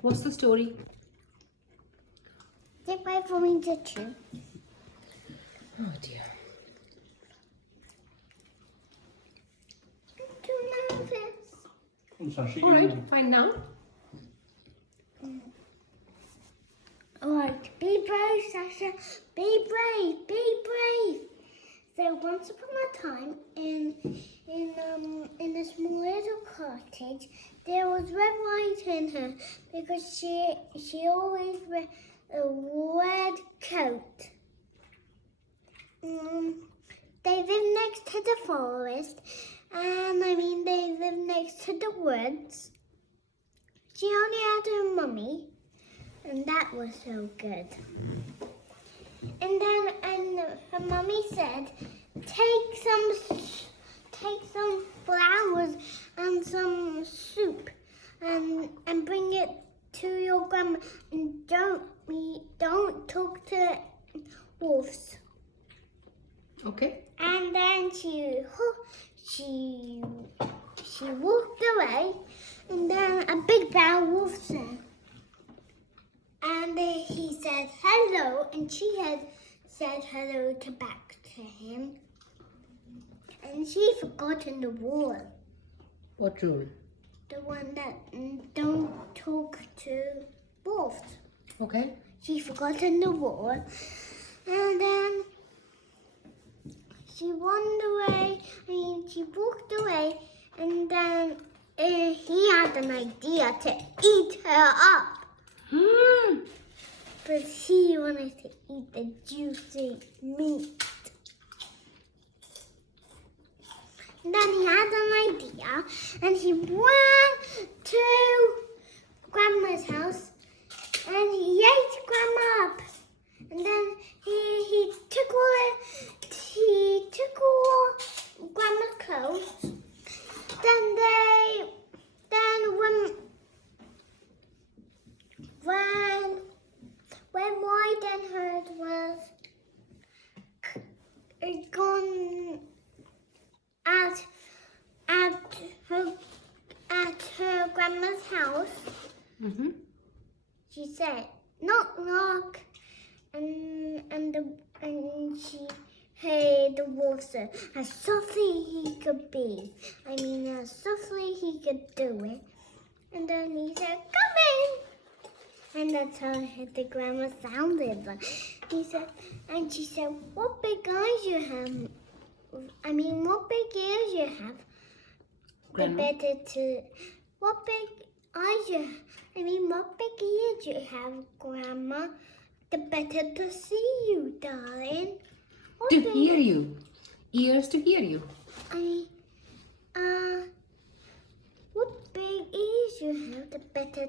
What's the story? They wait for me to chew. Oh dear. I'm too nervous. All right, fine now. Alright, be brave, Sasha. Be brave. Be brave. So once upon a time, in a small little cottage, there was Red Riding Hood because she always wear a red coat. They lived next to the forest, and they lived next to the woods. She only had her mummy, and that was so good. And her mummy said, take some flowers and some soup, and bring it to your grandma, and don't talk to wolves. Okay. And then she walked away, and then a big bad wolf said, and he said hello, and she had said hello back to him, and she forgotten the rule. What rule? The one that don't talk to wolves. Okay. She forgotten the rule, and then she wandered away. She walked away, and then he had an idea to eat her up. But he wanted to eat the juicy meat. And then he had an idea, and he went to Grandma's house, and he ate Grandma up. And then he took all Grandma's clothes. Then when White and Herd was gone at her grandma's house, she said, knock, knock, and she heard the wolf say, as softly he could be. As softly he could do it. And then he said, come in. And that's how the grandma sounded. He said, and she said, what big eyes you have? What big ears you have? Grandma? What big eyes you have? What big ears you have, Grandma? The better to see you, darling. To hear you. Ears to hear you. What big ears you have, the better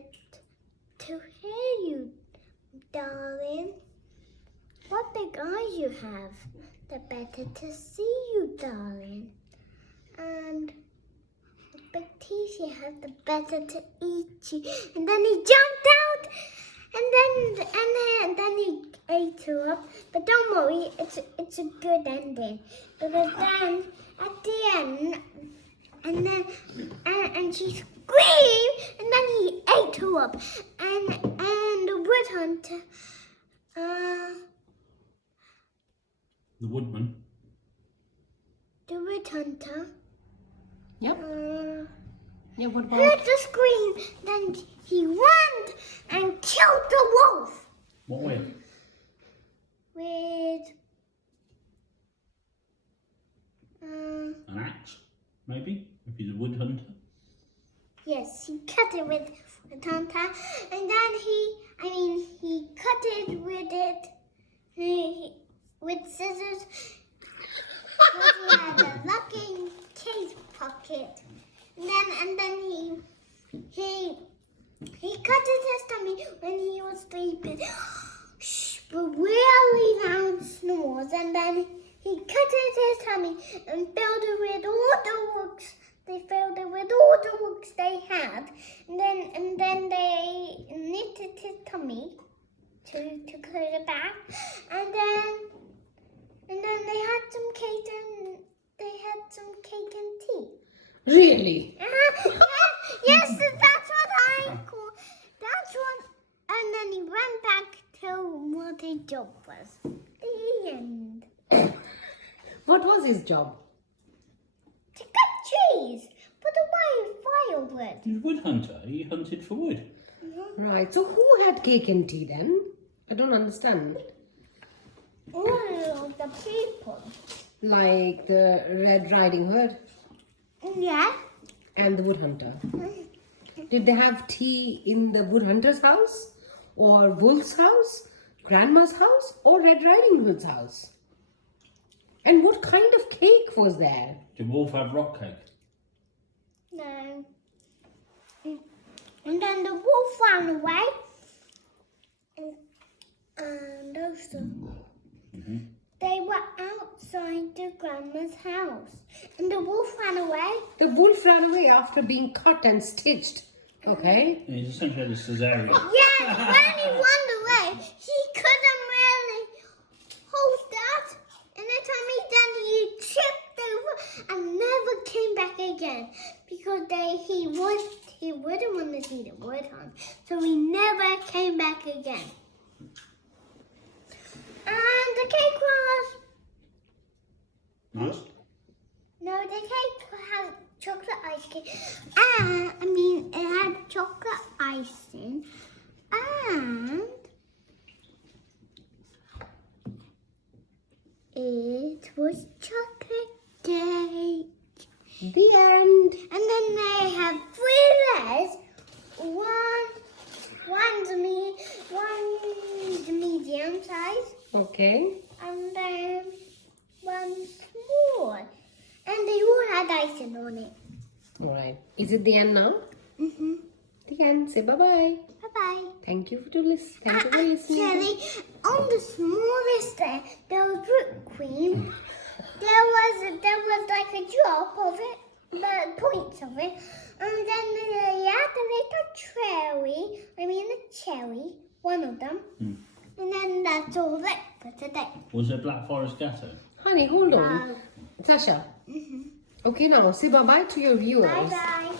to hear you, darling. What big eyes you have, the better to see you, darling. And what big teeth you have, the better to eat you. And then he jumped out, and then he ate her up. But don't worry, it's a good ending, because then at the end, and she screamed, and then he ate her up, and the wood hunter, The woodman. the wood hunter, Yep. Yeah, what heard about? the scream. Then he went and killed the wolf What way? with An axe, maybe? If he's a wood hunter. yes, he cut it with a hunter, and then he cut it with scissors. But he had a lucky case pocket, and then he cut his tummy when he was sleeping. But really loud snores, and then he cut his tummy and filled it with all the rooks. They filled it with all the rooks they had, and then they knitted his tummy to clear it back, and then they had some cake and tea. Really? Yes, the was. The end. What was his job? To cut trees. Put away firewood. He's a wood hunter. He hunted for wood. Right. So who had cake and tea then? I don't understand. All of the people. Like the Red Riding Hood Yeah. and the wood hunter. Did they have tea in the wood hunter's house? Or Wolf's house? Grandma's house? Or Red Riding Hood's house? And what kind of cake was there? Did Wolf have rock cake? No. And then the wolf ran away. And also, they were outside the grandma's house. And the wolf ran away. The wolf ran away after being cut and stitched. Okay. And he's essentially had a cesarean. Yeah, when he ran away, he couldn't really hold that. And the time he tripped over and never came back again. Because he wouldn't want to see the wood hunt. So he never came back again. And the cake was... Nice. No, the cake had chocolate ice cream. It had chocolate icing. And it was chocolate cake. The end. And then they have 3 legs. One's medium size. Okay. And then one small. And they all had icing on it. Alright. Is it the end now? Mm-hmm. The end. Say bye-bye. Bye-bye. Thank you for listening. Thank you for listening. Actually, on the smallest there was whipped cream. There was like a drop of it, but points of it. And then they had a little cherry, one of them. And then that's all it for today. Was there Black Forest Gatto? Honey, hold on. Sasha. Okay, now say bye-bye to your viewers. Bye-bye.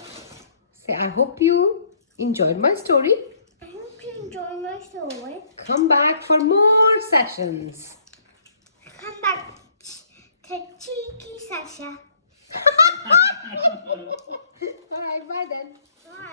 Say, I hope you enjoyed my story. I hope you enjoyed my story. Come back for more sessions. Come back to Cheeky Sasha. Alright, bye then. Bye.